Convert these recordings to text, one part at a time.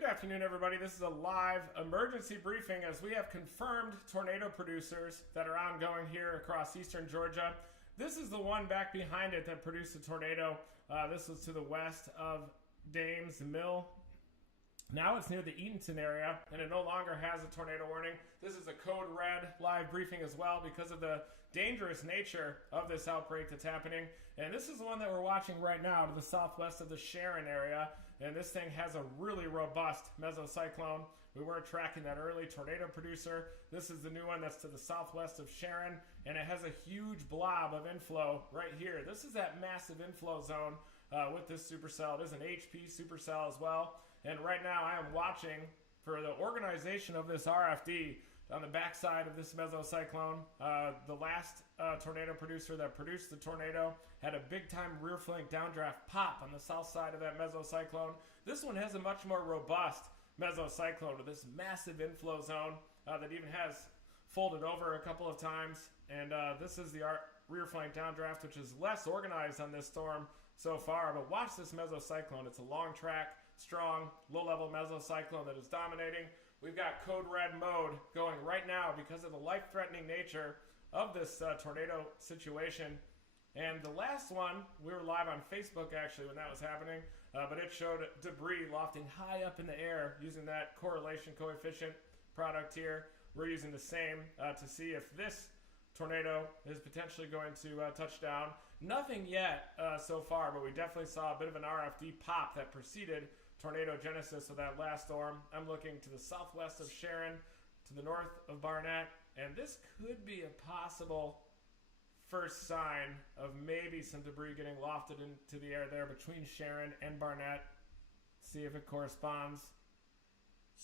Good afternoon, everybody. This is a live emergency briefing as we have confirmed tornado producers that are ongoing here across eastern Georgia. This is the one back behind it that produced a tornado. This was to the west of Dames Mill. Now it's near the Eatonton area, and it no longer has a tornado warning. This is a code red live briefing as well because of the dangerous nature of this outbreak that's happening. And this is the one that we're watching right now to the southwest of the Sharon area. And this thing has a really robust mesocyclone. We were tracking that early tornado producer. This is the new one that's to the southwest of Sharon, and it has a huge blob of inflow right here. This is that massive inflow zone with this supercell. It is an HP supercell as well. And right now I am watching for the organization of this RFD on the backside of this mesocyclone. The last tornado producer that produced the tornado had a big time rear flank downdraft pop on the south side of that mesocyclone. This one has a much more robust mesocyclone with this massive inflow zone that even has folded over a couple of times. And this is the rear flank downdraft, which is less organized on this storm so far. But watch this mesocyclone. It's a long track, strong, low-level mesocyclone that is dominating. We've got code red mode going right now because of the life-threatening nature of this tornado situation. And the last one, we were live on Facebook actually when that was happening, but it showed debris lofting high up in the air using that correlation coefficient product here. We're using the same to see if this tornado is potentially going to touch down. Nothing yet so far, but we definitely saw a bit of an RFD pop that preceded tornado genesis of that last storm. I'm looking to the southwest of Sharon, to the north of Barnett, and this could be a possible first sign of maybe some debris getting lofted into the air there between Sharon and Barnett. See if it corresponds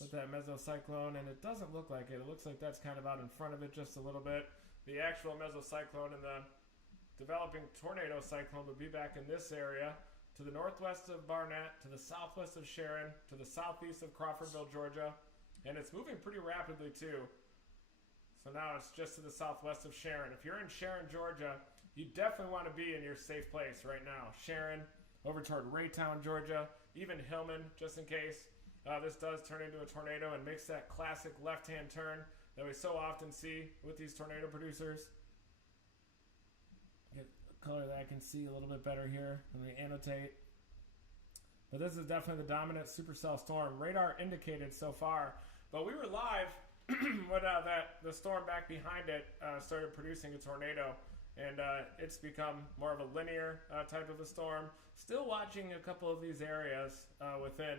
with that mesocyclone, and it doesn't look like it. It looks like that's kind of out in front of it just a little bit. The actual mesocyclone and the developing tornado cyclone would be back in this area, to the northwest of Barnett, to the southwest of Sharon, to the southeast of Crawfordville, Georgia, and it's moving pretty rapidly too. So now it's just to the southwest of Sharon. If you're in Sharon, Georgia, you definitely want to be in your safe place right now. Sharon, over toward Raytown, Georgia, even Hillman, just in case this does turn into a tornado and makes that classic left-hand turn that we so often see with these tornado producers. Get a color that I can see a little bit better here. Let me annotate. But this is definitely the dominant supercell storm. Radar indicated so far. But we were live when the storm back behind it started producing a tornado. And it's become more of a linear type of a storm. Still watching a couple of these areas within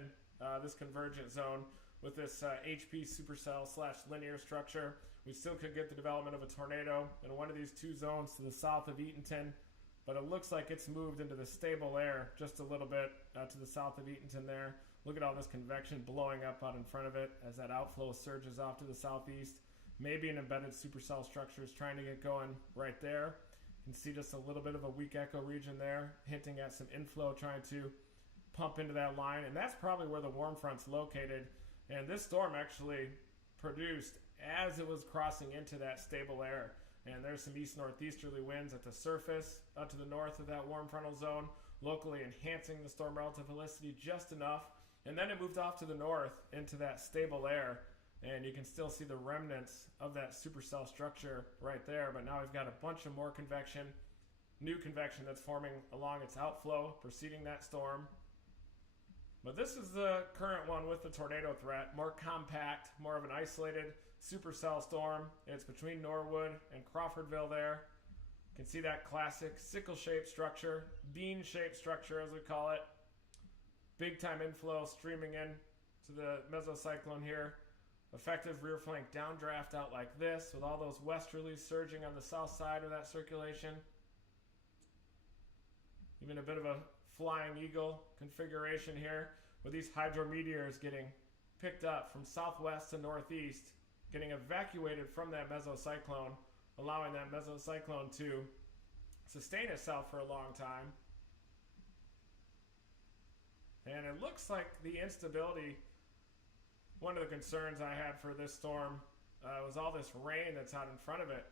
this convergent zone with this HP supercell / linear structure. We still could get the development of a tornado in one of these two zones to the south of Eatonton, but it looks like it's moved into the stable air just a little bit to the south of Eatonton there. Look at all this convection blowing up out in front of it as that outflow surges off to the southeast. Maybe an embedded supercell structure is trying to get going right there. You can see just a little bit of a weak echo region there, hinting at some inflow trying to pump into that line, and that's probably where the warm front's located. And this storm actually produced as it was crossing into that stable air. And there's some east-northeasterly winds at the surface up to the north of that warm frontal zone, locally enhancing the storm relative helicity just enough. And then it moved off to the north into that stable air. And you can still see the remnants of that supercell structure right there. But now we've got a bunch of more convection, new convection that's forming along its outflow, preceding that storm. But this is the current one with the tornado threat, more compact, more of an isolated supercell storm. It's between Norwood and Crawfordville there. You can see that classic sickle-shaped structure, bean-shaped structure as we call it. Big-time inflow streaming in to the mesocyclone here. Effective rear flank downdraft out like this with all those westerlies surging on the south side of that circulation. Even a bit of a flying eagle configuration here with these hydrometeors getting picked up from southwest to northeast, getting evacuated from that mesocyclone, allowing that mesocyclone to sustain itself for a long time. And it looks like the instability, one of the concerns I had for this storm was all this rain that's out in front of it.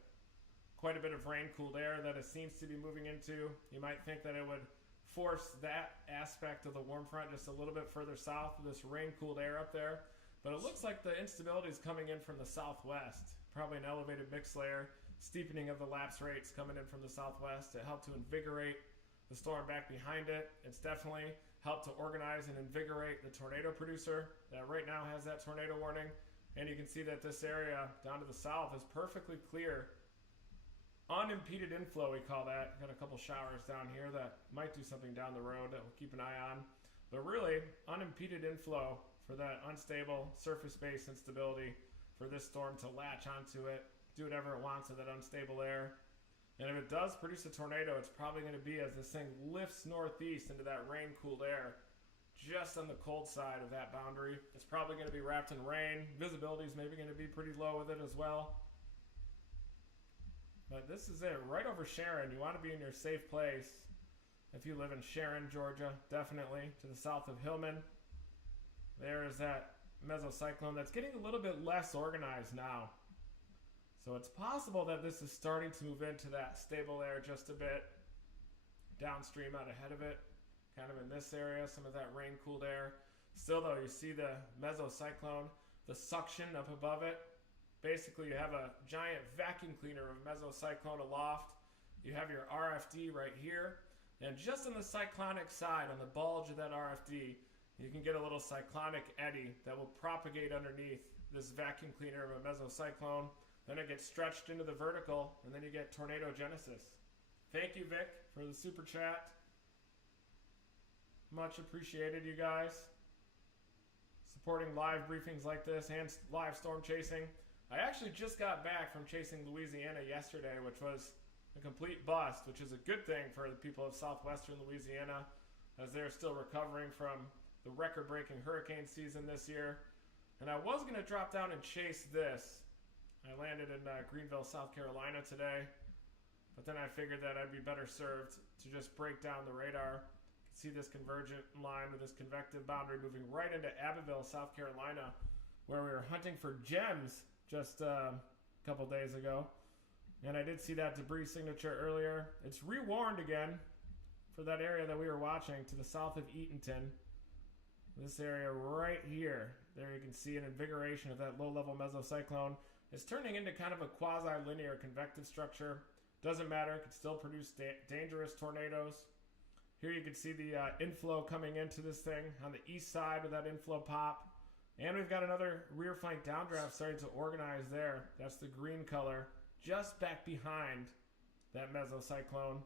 Quite a bit of rain-cooled air that it seems to be moving into. You might think that it would force that aspect of the warm front just a little bit further south with this rain-cooled air up there. But it looks like the instability is coming in from the southwest. Probably an elevated mix layer, steepening of the lapse rates coming in from the southwest to help to invigorate the storm back behind it. It's definitely helped to organize and invigorate the tornado producer that right now has that tornado warning. And you can see that this area down to the south is perfectly clear. Unimpeded inflow, we call that. Got a couple showers down here that might do something down the road that we'll keep an eye on. But really, unimpeded inflow for that unstable surface-based instability for this storm to latch onto it, do whatever it wants with that unstable air. And if it does produce a tornado, it's probably going to be as this thing lifts northeast into that rain-cooled air, just on the cold side of that boundary. It's probably going to be wrapped in rain. Visibility is maybe going to be pretty low with it as well. But this is it, right over Sharon. You want to be in your safe place. If you live in Sharon, Georgia, definitely to the south of Hillman. There is that mesocyclone that's getting a little bit less organized now. So it's possible that this is starting to move into that stable air just a bit. Downstream out ahead of it, kind of in this area, some of that rain-cooled air. Still though, you see the mesocyclone, the suction up above it. Basically, you have a giant vacuum cleaner of mesocyclone aloft. You have your RFD right here. And just on the cyclonic side, on the bulge of that RFD, you can get a little cyclonic eddy that will propagate underneath this vacuum cleaner of a mesocyclone. Then it gets stretched into the vertical, and then you get tornado genesis. Thank you, Vic, for the super chat. Much appreciated, you guys. Supporting live briefings like this and live storm chasing. I actually just got back from chasing Louisiana yesterday, which was a complete bust, which is a good thing for the people of southwestern Louisiana, as they're still recovering from the record-breaking hurricane season this year. And I was going to drop down and chase this. I landed in Greenville, South Carolina today, but then I figured that I'd be better served to just break down the radar. You can see this convergent line with this convective boundary moving right into Abbeville, South Carolina, where we were hunting for gems just a couple days ago. And I did see that debris signature earlier. It's rewarned again for that area that we were watching to the south of Eatonton. This area right here. There you can see an invigoration of that low-level mesocyclone. It's turning into kind of a quasi-linear convective structure. Doesn't matter. It can still produce dangerous tornadoes. Here you can see the inflow coming into this thing on the east side with that inflow pop. And we've got another rear flank downdraft starting to organize there. That's the green color just back behind that mesocyclone.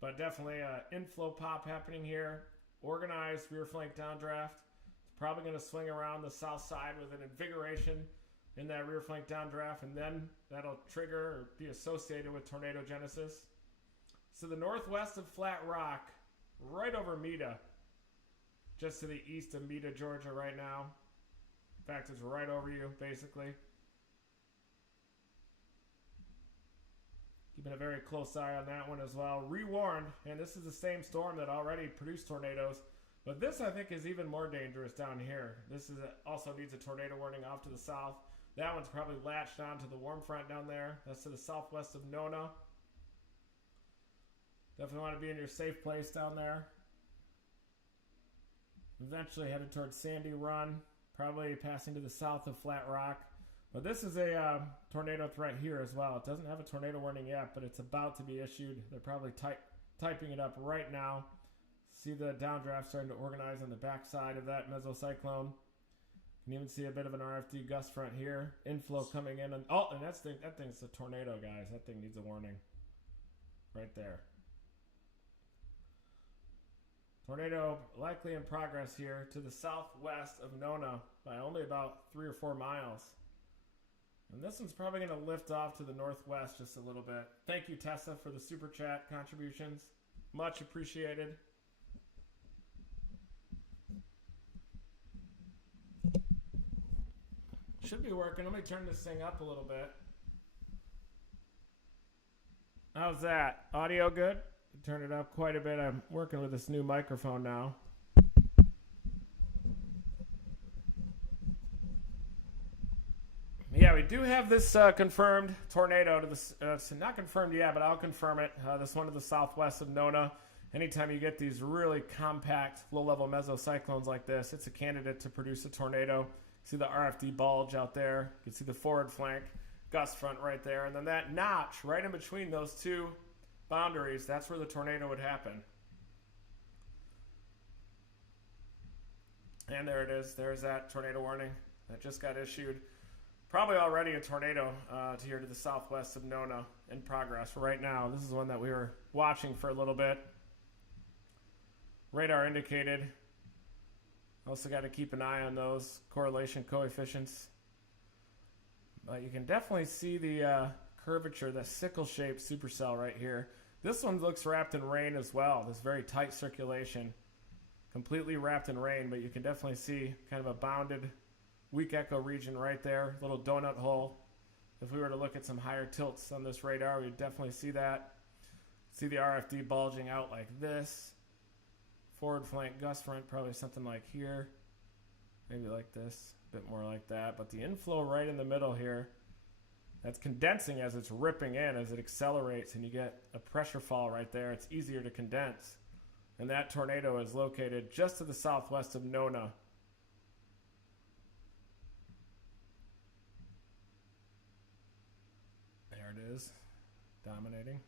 But definitely an inflow pop happening here. Organized rear flank downdraft. It's probably going to swing around the south side with an invigoration in that rear flank downdraft, and then that'll trigger or be associated with tornado genesis. So the northwest of Flat Rock, right over Meta, just to the east of Meta, Georgia right now. In fact, it's right over you, basically. Keeping a very close eye on that one as well. Rewarned, and this is the same storm that already produced tornadoes, but this I think is even more dangerous down here. This is also needs a tornado warning off to the south. That one's probably latched onto the warm front down there. That's to the southwest of Nona. Definitely want to be in your safe place down there. Eventually headed towards Sandy Run, probably passing to the south of Flat Rock. But this is a tornado threat here as well. It doesn't have a tornado warning yet, but it's about to be issued. They're probably typing it up right now. See the downdraft starting to organize on the backside of that mesocyclone. You can even see a bit of an RFD gust front here. Inflow coming in. And that thing's a tornado, guys. That thing needs a warning. Right there. Tornado likely in progress here to the southwest of Nona by only about 3 or 4 miles. And this one's probably going to lift off to the northwest just a little bit. Thank you, Tessa, for the super chat contributions. Much appreciated. Should be working. Let me turn this thing up a little bit. How's that? Audio good? Turn it up quite a bit. I'm working with this new microphone now. Yeah, we do have this confirmed tornado to the. It's not confirmed yet, but I'll confirm it. This one to the southwest of Nona. anytime you get these really compact low-level mesocyclones like this, it's a candidate to produce a tornado. See the RFD bulge out there. You can see the forward flank gust front right there. And then that notch right in between those two boundaries, that's where the tornado would happen. And there it is. There's that tornado warning that just got issued. Probably already a tornado to here to the southwest of Nona in progress right now. This is one that we were watching for a little bit. Radar indicated. Also got to keep an eye on those correlation coefficients. But you can definitely see the curvature, the sickle-shaped supercell right here. This one looks wrapped in rain as well. This very tight circulation. Completely wrapped in rain, but you can definitely see kind of a bounded weak echo region right there. Little donut hole. If we were to look at some higher tilts on this radar, we'd definitely see that. See the RFD bulging out like this. Forward flank gust front, probably something like here. Maybe like this, a bit more like that. But the inflow right in the middle here, that's condensing as it's ripping in, as it accelerates, and you get a pressure fall right there. It's easier to condense. And that tornado is located just to the southwest of Nona. There it is, dominating.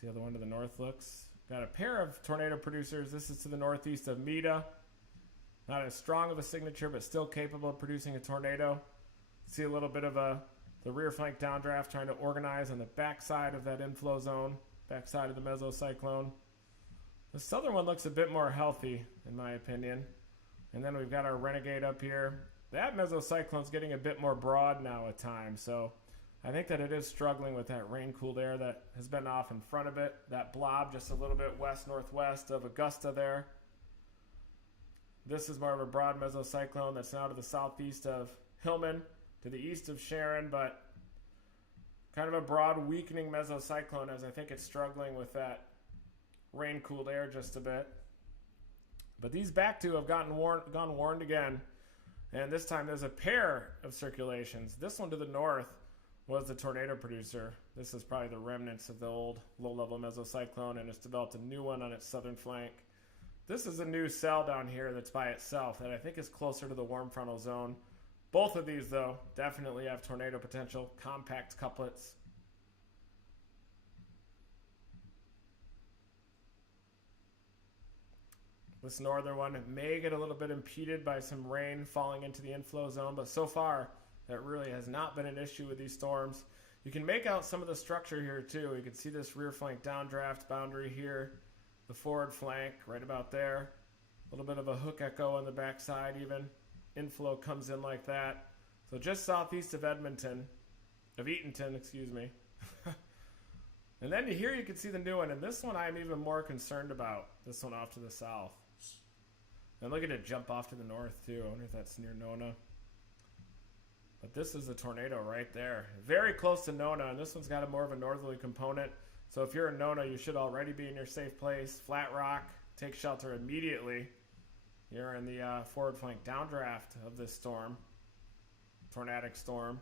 See how the one to the north looks? Got a pair of tornado producers. This is to the northeast of Meta. Not as strong of a signature, but still capable of producing a tornado. See a little bit of the rear flank downdraft trying to organize on the backside of that inflow zone, backside of the mesocyclone. The southern one looks a bit more healthy, in my opinion. And then we've got our Renegade up here. That mesocyclone's getting a bit more broad now at times, so I think that it is struggling with that rain-cooled air that has been off in front of it. That blob just a little bit west-northwest of Augusta there. This is more of a broad mesocyclone that's now to the southeast of Hillman, to the east of Sharon, but kind of a broad weakening mesocyclone, as I think it's struggling with that rain-cooled air just a bit. But these back two have gone warned again, and this time there's a pair of circulations. This one to the north was the tornado producer. This is probably the remnants of the old low-level mesocyclone, and it's developed a new one on its southern flank. This is a new cell down here that's by itself that I think is closer to the warm frontal zone. Both of these, though, definitely have tornado potential, compact couplets. This northern one may get a little bit impeded by some rain falling into the inflow zone, but so far that really has not been an issue with these storms. You can make out some of the structure here too. You can see this rear flank downdraft boundary here, the forward flank right about there. A little bit of a hook echo on the backside even. Inflow comes in like that. So just southeast of Eatonton, excuse me. And then here you can see the new one, and this one I'm even more concerned about. This one off to the south. And look at it jump off to the north too. I wonder if that's near Nona. But this is a tornado right there. Very close to Nona, and this one's got a more of a northerly component. So if you're in Nona, you should already be in your safe place. Flat Rock, take shelter immediately. You're in the forward flank downdraft of this storm. Tornadic storm.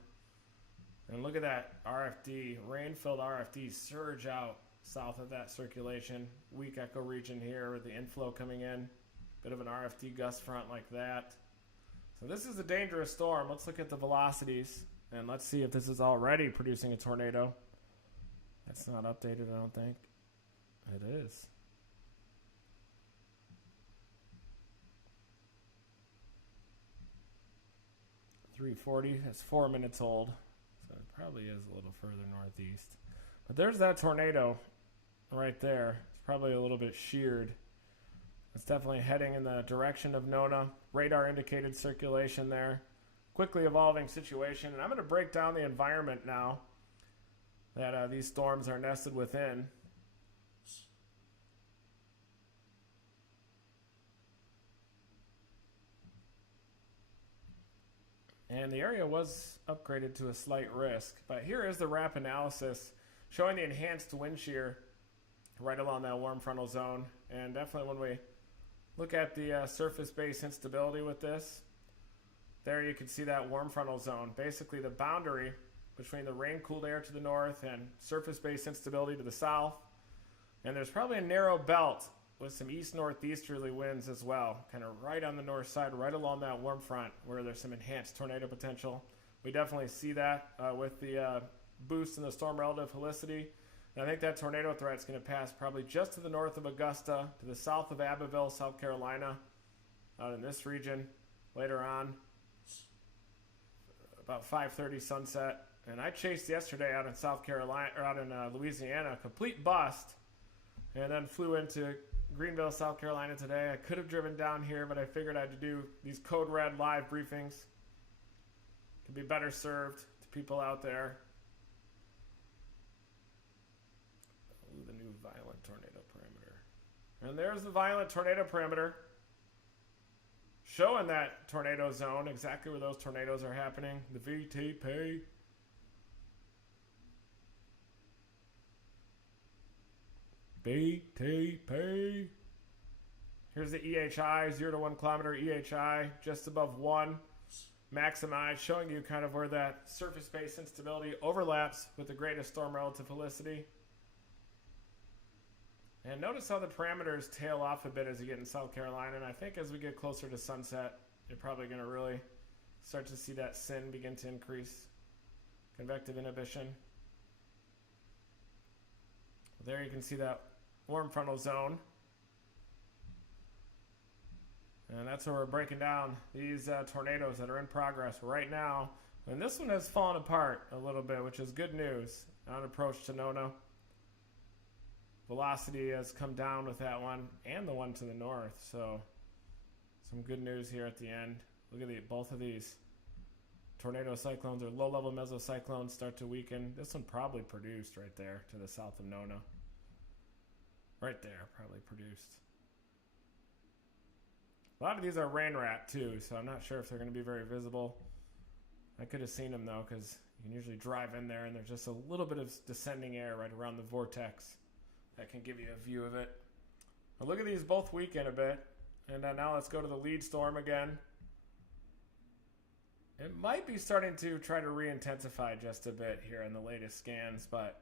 And look at that RFD, rain-filled RFD surge out south of that circulation. Weak echo region here with the inflow coming in. Bit of an RFD gust front like that. So this is a dangerous storm. Let's look at the velocities, and let's see if this is already producing a tornado. That's not updated, I don't think. It is. .340, that's 4 minutes old. So it probably is a little further northeast. But there's that tornado right there. It's probably a little bit sheared. It's definitely heading in the direction of Nona. Radar indicated circulation there. Quickly evolving situation. And I'm going to break down the environment now that these storms are nested within. And the area was upgraded to a slight risk. But here is the RAP analysis showing the enhanced wind shear right along that warm frontal zone. And definitely when we look at the surface-based instability with this, there you can see that warm frontal zone. Basically the boundary between the rain-cooled air to the north and surface-based instability to the south. And there's probably a narrow belt with some east-northeasterly winds as well, kind of right on the north side, right along that warm front where there's some enhanced tornado potential. We definitely see that with the boost in the storm relative helicity. And I think that tornado threat is going to pass probably just to the north of Augusta, to the south of Abbeville, South Carolina, out in this region later on, about 5:30 sunset. And I chased yesterday out in South Carolina, or out in Louisiana, complete bust, and then flew into Greenville, South Carolina today. I could have driven down here, but I figured I'd do these code red live briefings. Could be better served to people out there. Ooh, the new violent tornado parameter. And there's the violent tornado parameter, showing that tornado zone, exactly where those tornadoes are happening. The VTP. VTP. Here's the EHI, 0 to 1 kilometer EHI, just above 1. Maximized, showing you kind of where that surface-based instability overlaps with the greatest storm relative helicity. And notice how the parameters tail off a bit as you get in South Carolina. And I think as we get closer to sunset, you're probably going to really start to see that SIN begin to increase. Convective inhibition. There you can see that warm frontal zone. And that's where we're breaking down these tornadoes that are in progress right now. And this one has fallen apart a little bit, which is good news on approach to Nona. Velocity has come down with that one and the one to the north. So some good news here at the end. Look at both of these tornado cyclones or low-level mesocyclones start to weaken. This one probably produced right there to the south of Nona. Right there, probably produced. A lot of these are rain rat too, so I'm not sure if they're going to be very visible. I could have seen them though, because you can usually drive in there and there's just a little bit of descending air right around the vortex that can give you a view of it. But look at these both weaken a bit. And now let's go to the lead storm again. It might be starting to try to re-intensify just a bit here in the latest scans, but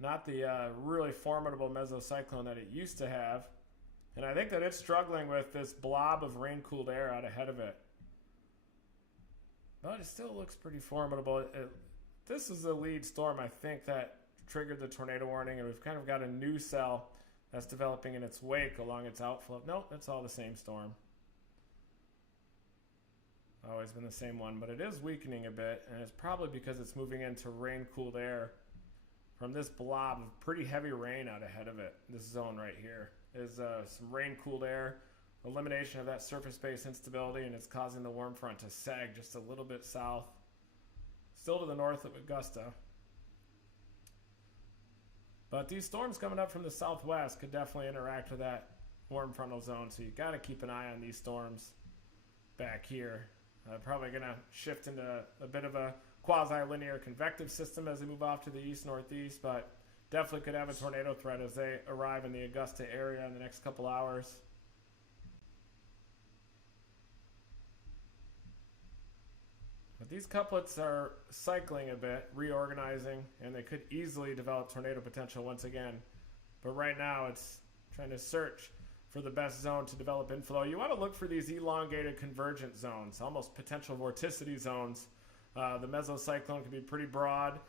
not the really formidable mesocyclone that it used to have. And I think that it's struggling with this blob of rain-cooled air out ahead of it. But it still looks pretty formidable. This is the lead storm, I think, that triggered the tornado warning, and we've kind of got a new cell that's developing in its wake along its outflow. Nope, it's all the same storm. Always been the same one, but it is weakening a bit, and it's probably because it's moving into rain-cooled air from this blob of pretty heavy rain out ahead of it. This zone right here is some rain-cooled air, elimination of that surface-based instability, and it's causing the warm front to sag just a little bit south, still to the north of Augusta. But these storms coming up from the southwest could definitely interact with that warm frontal zone, so you got to keep an eye on these storms back here. Probably going to shift into a bit of a quasi-linear convective system as they move off to the east-northeast, but definitely could have a tornado threat as they arrive in the Augusta area in the next couple hours. But these couplets are cycling a bit, reorganizing, and they could easily develop tornado potential once again. But right now it's trying to search for the best zone to develop inflow. You want to look for these elongated convergent zones, almost potential vorticity zones. The mesocyclone can be pretty broad,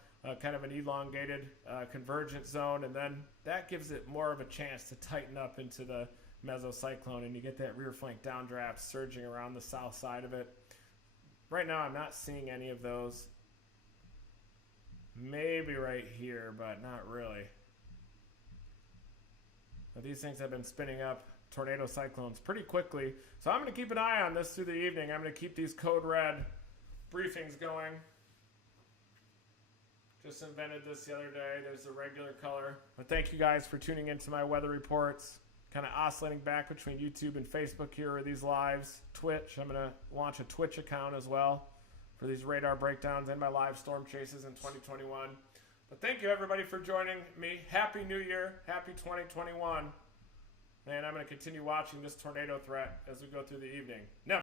kind of an elongated convergent zone, and then that gives it more of a chance to tighten up into the mesocyclone, and you get that rear flank downdraft surging around the south side of it. Right now I'm not seeing any of those. Maybe right here, but not really. But these things have been spinning up tornado cyclones pretty quickly, so I'm going to keep an eye on this through the evening. I'm going to keep these code red briefings going. Just invented this the other day. There's the regular color. But thank you guys for tuning into my weather reports. Kind of oscillating back between YouTube and Facebook here are these lives. Twitch, I'm going to launch a Twitch account as well for these radar breakdowns and my live storm chases in 2021. But thank you everybody for joining me. Happy New Year. Happy 2021. And I'm going to continue watching this tornado threat as we go through the evening. Never.